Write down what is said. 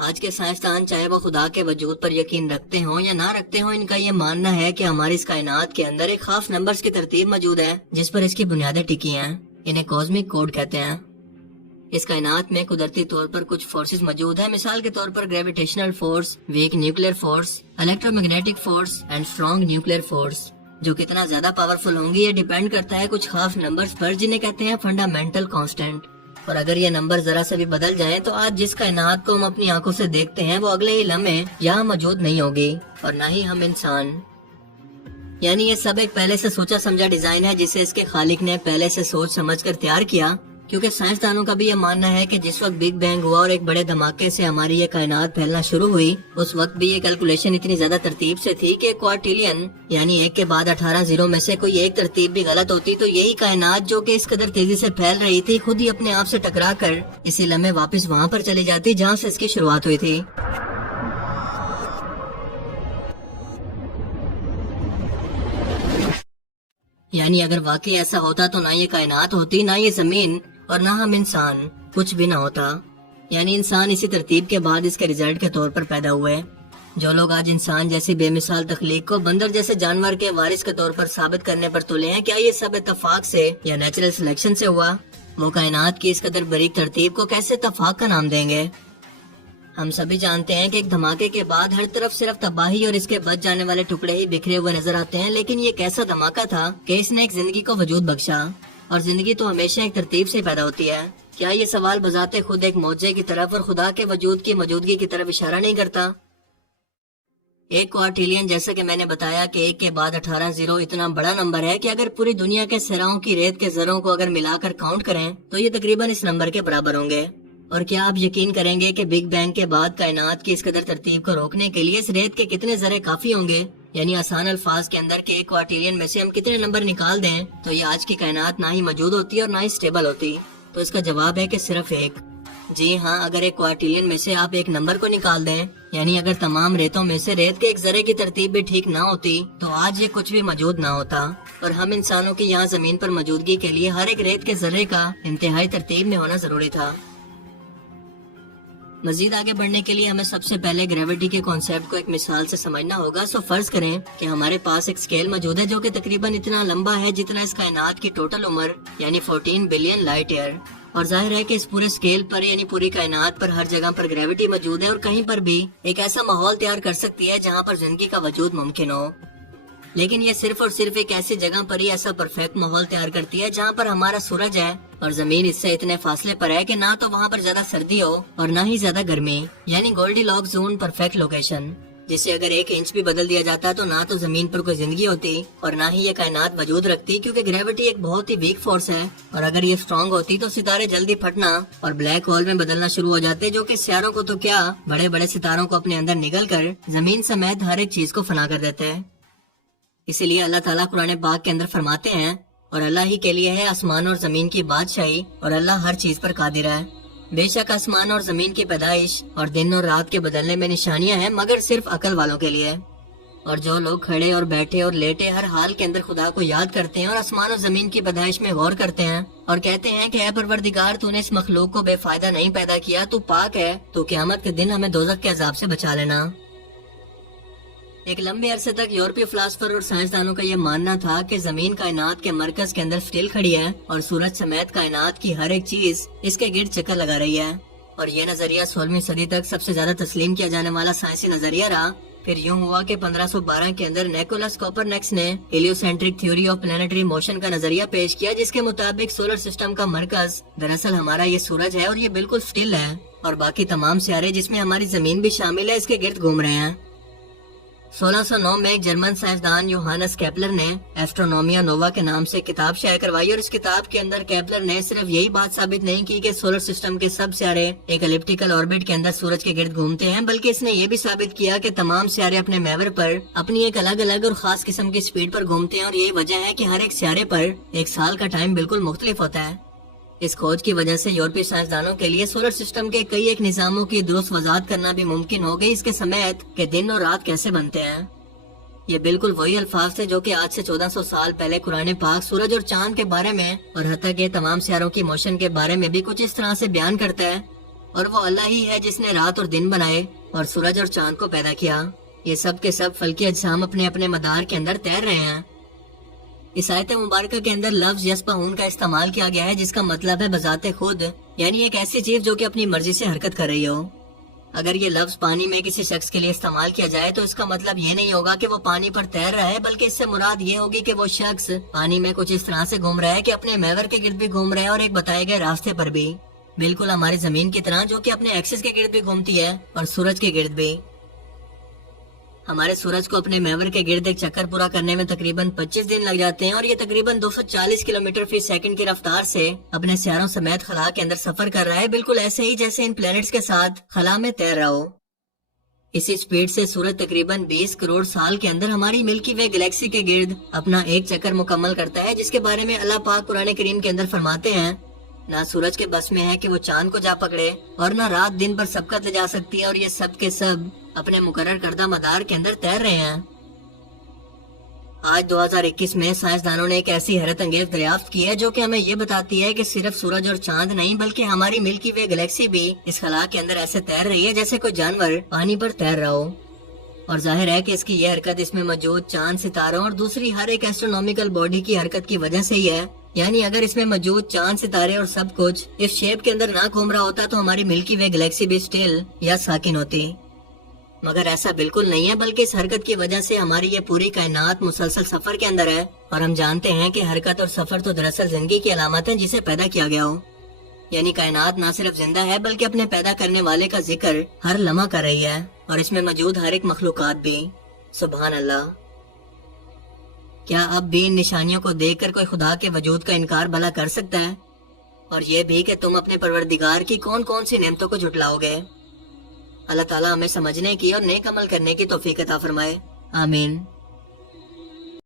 آج کے سائنسدان چاہے وہ خدا کے وجود پر یقین رکھتے ہوں یا نہ رکھتے ہوں، ان کا یہ ماننا ہے کہ ہماری اس کائنات کے اندر ایک خاص نمبرز کی ترتیب موجود ہے جس پر اس کی بنیادیں ٹکی ہیں۔ انہیں کاسمک کوڈ کہتے ہیں۔ اس کائنات میں قدرتی طور پر کچھ فورسز موجود ہیں، مثال کے طور پر gravitational force, weak nuclear force, electromagnetic force and strong nuclear force. جو کتنا زیادہ پاورفل ہوں گی یہ ڈیپینڈ کرتا ہے کچھ خاص نمبرز پر جنہیں کہتے ہیں فنڈامنٹل کانسٹنٹ۔ اور اگر یہ نمبر ذرا سے بھی بدل جائیں تو آج جس کائنات کو ہم اپنی آنکھوں سے دیکھتے ہیں وہ اگلے ہی لمحے یہاں موجود نہیں ہوگی، اور نہ ہی ہم انسان۔ یعنی یہ سب ایک پہلے سے سوچا سمجھا ڈیزائن ہے جسے اس کے خالق نے پہلے سے سوچ سمجھ کر تیار کیا، کیونکہ سائنسدانوں کا بھی یہ ماننا ہے کہ جس وقت بگ بینگ ہوا اور ایک بڑے دھماکے سے ہماری یہ کائنات پھیلنا شروع ہوئی، اس وقت بھی یہ کیلکولیشن اتنی زیادہ ترتیب سے تھی کہ کوارٹیلین یعنی ایک کے بعد 18 زیرو میں سے کوئی ایک ترتیب بھی غلط ہوتی تو یہی کائنات جو کہ اس قدر تیزی سے پھیل رہی تھی خود ہی اپنے آپ سے ٹکرا کر اسی لمحے واپس وہاں پر چلی جاتی جہاں سے اس کی شروعات ہوئی تھی۔ یعنی اگر واقعی ایسا ہوتا تو نہ یہ کائنات ہوتی، نہ یہ زمین، اور نہ ہم انسان، کچھ بھی نہ ہوتا۔ یعنی انسان اسی ترتیب کے بعد اس کے ریزلٹ کے طور پر پیدا ہوئے۔ جو لوگ آج انسان جیسی بے مثال تخلیق کو بندر جیسے جانور کے وارث کے طور پر ثابت کرنے پر تلے ہیں، کیا یہ سب اتفاق سے یا نیچرل سلیکشن سے ہوا؟ وہ کائنات کی اس قدر باریک ترتیب کو کیسے اتفاق کا نام دیں گے؟ ہم سبھی جانتے ہیں کہ ایک دھماکے کے بعد ہر طرف صرف تباہی اور اس کے بچ جانے والے ٹکڑے ہی بکھرے ہوئے نظر آتے ہیں، لیکن یہ کیسا دھماکہ تھا کہ اس نے ایک زندگی کو وجود بخشا، اور زندگی تو ہمیشہ ایک ترتیب سے پیدا ہوتی ہے۔ کیا یہ سوال بذات خود ایک معجزے کی طرف اور خدا کے وجود کی موجودگی کی طرف اشارہ نہیں کرتا؟ ایک کوارٹیلین، جیسا کہ میں نے بتایا کہ ایک کے بعد 18 زیرو اتنا بڑا نمبر ہے کہ اگر پوری دنیا کے صحراؤں کی ریت کے ذروں کو اگر ملا کر کاؤنٹ کریں تو یہ تقریباً اس نمبر کے برابر ہوں گے۔ اور کیا آپ یقین کریں گے کہ بگ بینگ کے بعد کائنات کی اس قدر ترتیب کو روکنے کے لیے اس ریت کے کتنے ذرے کافی ہوں گے؟ یعنی آسان الفاظ کے اندر کہ ایک کوارٹیلین میں سے ہم کتنے نمبر نکال دیں تو یہ آج کی کائنات نہ ہی موجود ہوتی اور نہ ہی سٹیبل ہوتی؟ تو اس کا جواب ہے کہ صرف ایک۔ جی ہاں، اگر ایک کوارٹیلین میں سے آپ ایک نمبر کو نکال دیں، یعنی اگر تمام ریتوں میں سے ریت کے ایک ذرے کی ترتیب بھی ٹھیک نہ ہوتی تو آج یہ کچھ بھی موجود نہ ہوتا، اور ہم انسانوں کی یہاں زمین پر موجودگی کے لیے ہر ایک ریت کے ذرے کا انتہائی ترتیب میں ہونا ضروری تھا۔ مزید آگے بڑھنے کے لیے ہمیں سب سے پہلے گریوٹی کے کانسیپٹ کو ایک مثال سے سمجھنا ہوگا۔ سو فرض کریں کہ ہمارے پاس ایک اسکیل موجود ہے جو کہ تقریباً اتنا لمبا ہے جتنا اس کائنات کی ٹوٹل عمر، یعنی 14 بلین لائٹ ایئر۔ اور ظاہر ہے کہ اس پورے اسکیل پر یعنی پوری کائنات پر ہر جگہ پر گریوٹی موجود ہے، اور کہیں پر بھی ایک ایسا ماحول تیار کر سکتی ہے جہاں پر زندگی کا وجود ممکن ہو۔ لیکن یہ صرف اور صرف ایک ایسی جگہ پر ہی ایسا پرفیکٹ ماحول تیار کرتی ہے جہاں پر ہمارا سورج ہے اور زمین اس سے اتنے فاصلے پر ہے کہ نہ تو وہاں پر زیادہ سردی ہو اور نہ ہی زیادہ گرمی، یعنی گولڈی لاک زون، پرفیکٹ لوکیشن، جسے اگر 1 انچ بھی بدل دیا جاتا تو نہ تو زمین پر کوئی زندگی ہوتی اور نہ ہی یہ کائنات وجود رکھتی، کیونکہ گریوٹی ایک بہت ہی ویک فورس ہے، اور اگر یہ اسٹرانگ ہوتی تو ستارے جلدی پھٹنا اور بلیک ہول میں بدلنا شروع ہو جاتے، جو کہ سیاروں کو تو کیا بڑے بڑے ستاروں کو اپنے اندر نگل کر زمین سمیت ہر ایک چیز کو فنا کر دیتے ہیں۔ اسی لیے اللہ تعالیٰ قرآن پاک کے اندر فرماتے ہیں، اور اللہ ہی کے لیے ہے آسمان اور زمین کی بادشاہی، اور اللہ ہر چیز پر قادر ہے۔ بے شک آسمان اور زمین کی پیدائش اور دن اور رات کے بدلنے میں نشانیاں ہیں، مگر صرف عقل والوں کے لیے۔ اور جو لوگ کھڑے اور بیٹھے اور لیٹے ہر حال کے اندر خدا کو یاد کرتے ہیں اور آسمان اور زمین کی پیدائش میں غور کرتے ہیں اور کہتے ہیں کہ اے پروردگار، تو نے اس مخلوق کو بے فائدہ نہیں پیدا کیا، تو پاک ہے، تو قیامت کے دن ہمیں دوزخ کے عذاب سے بچا لینا۔ ایک لمبے عرصے تک یورپی فلاسفر اور سائنسدانوں کا یہ ماننا تھا کہ زمین کائنات کے مرکز کے اندر سٹل کھڑی ہے اور سورج سمیت کائنات کی ہر ایک چیز اس کے گرد چکر لگا رہی ہے، اور یہ نظریہ 16ویں صدی تک سب سے زیادہ تسلیم کیا جانے والا سائنسی نظریہ رہا۔ پھر یوں ہوا کہ 1512 کے اندر نیکولاس کوپرنکس نے ہیلیوسینٹرک تھیوری آف پلانیٹری موشن کا نظریہ پیش کیا، جس کے مطابق سولر سسٹم کا مرکز دراصل ہمارا یہ سورج ہے، اور یہ بالکل سٹل ہے، اور باقی تمام سیارے جس میں ہماری زمین بھی شامل ہے اس کے گرد گھوم رہے ہیں۔ 1609 میں ایک جرمن سائنسدان یوہانس کیپلر نے ایسٹرونومیا نووا کے نام سے کتاب شائع کروائی، اور اس کتاب کے اندر کیپلر نے صرف یہی بات ثابت نہیں کی کہ سولر سسٹم کے سب سیارے ایک الیپٹیکل آربٹ کے اندر سورج کے گرد گھومتے ہیں، بلکہ اس نے یہ بھی ثابت کیا کہ تمام سیارے اپنے محور پر اپنی ایک الگ الگ اور خاص قسم کی سپیڈ پر گھومتے ہیں، اور یہی وجہ ہے کہ ہر ایک سیارے پر ایک سال کا ٹائم بالکل مختلف ہوتا ہے۔ اس کھوج کی وجہ سے یورپی سائنسدانوں کے لیے سولر سسٹم کے کئی ایک نظاموں کی درست وضاحت کرنا بھی ممکن ہو گئی، اس کے سمیت کہ دن اور رات کیسے بنتے ہیں۔ یہ بالکل وہی الفاظ تھے جو کہ آج سے 1400 سال پہلے قرآن پاک سورج اور چاند کے بارے میں اور حتیٰ کہ تمام سیاروں کی موشن کے بارے میں بھی کچھ اس طرح سے بیان کرتا ہے۔ اور وہ اللہ ہی ہے جس نے رات اور دن بنائے اور سورج اور چاند کو پیدا کیا۔ یہ سب کے سب فلکی اجسام اپنے اپنے مدار کے اندر تیر رہے ہیں۔ اس آیت مبارکہ کے اندر لفظ یسبحون کا استعمال کیا گیا ہے، جس کا مطلب ہے بذات خود، یعنی ایک ایسی چیز جو کہ اپنی مرضی سے حرکت کر رہی ہو۔ اگر یہ لفظ پانی میں کسی شخص کے لیے استعمال کیا جائے تو اس کا مطلب یہ نہیں ہوگا کہ وہ پانی پر تیر رہا ہے، بلکہ اس سے مراد یہ ہوگی کہ وہ شخص پانی میں کچھ اس طرح سے گھوم رہا ہے کہ اپنے محور کے گرد بھی گھوم رہا ہے اور ایک بتائے گئے راستے پر بھی، بالکل ہماری زمین کی طرح جو کہ اپنے ایکسس کے گرد بھی گھومتی ہے اور سورج کے گرد بھی۔ ہمارے سورج کو اپنے محور کے گرد ایک چکر پورا کرنے میں تقریباً 25 دن لگ جاتے ہیں، اور یہ تقریباً 240 کلومیٹر فی سیکنڈ کی رفتار سے اپنے سیاروں سمیت خلا کے اندر سفر کر رہا ہے، بالکل ایسے ہی جیسے ان پلینٹس کے ساتھ خلا میں تیر رہا ہو۔ اسی سپیڈ سے سورج تقریباً 20 کروڑ سال کے اندر ہماری ملکی وے گلیکسی کے گرد اپنا ایک چکر مکمل کرتا ہے، جس کے بارے میں اللہ پاک قرآن کریم کے اندر فرماتے ہیں، نہ سورج کے بس میں ہے کہ وہ چاند کو جا پکڑے اور نہ رات دن پر سبقت لے جا سکتی ہے، اور یہ سب کے سب اپنے مقرر کردہ مدار کے اندر تیر رہے ہیں۔ آج 2021 میں سائنسدانوں نے ایک ایسی حیرت انگیز دریافت کی ہے جو کہ ہمیں یہ بتاتی ہے کہ صرف سورج اور چاند نہیں بلکہ ہماری ملکی وے گلیکسی بھی اس خلا کے اندر ایسے تیر رہی ہے جیسے کوئی جانور پانی پر تیر رہا ہو، اور ظاہر ہے کہ اس کی یہ حرکت اس میں موجود چاند، ستاروں اور دوسری ہر ایک ایسٹرونومیکل باڈی کی حرکت کی وجہ سے ہی ہے۔ یعنی اگر اس میں موجود چاند، ستارے اور سب کچھ اس شیپ کے اندر نہ گھوم رہا ہوتا تو ہماری ملکی وے گلیکسی بھی اسٹل یا ساکن ہوتی، مگر ایسا بالکل نہیں ہے، بلکہ اس حرکت کی وجہ سے ہماری یہ پوری کائنات مسلسل سفر کے اندر ہے، اور ہم جانتے ہیں کہ حرکت اور سفر تو دراصل زندگی کی علامت ہیں جسے پیدا کیا گیا ہو۔ یعنی کائنات نہ صرف زندہ ہے بلکہ اپنے پیدا کرنے والے کا ذکر ہر لمحہ کر رہی ہے، اور اس میں موجود ہر ایک مخلوقات بھی۔ سبحان اللہ۔ کیا اب بھی ان نشانیوں کو دیکھ کر کوئی خدا کے وجود کا انکار بھلا کر سکتا ہے؟ اور یہ بھی کہ تم اپنے پروردگار کی کون کون سی نعمتوں کو جھٹلاؤ گے؟ اللہ تعالیٰ ہمیں سمجھنے کی اور نیک عمل کرنے کی توفیق عطا فرمائے، آمین۔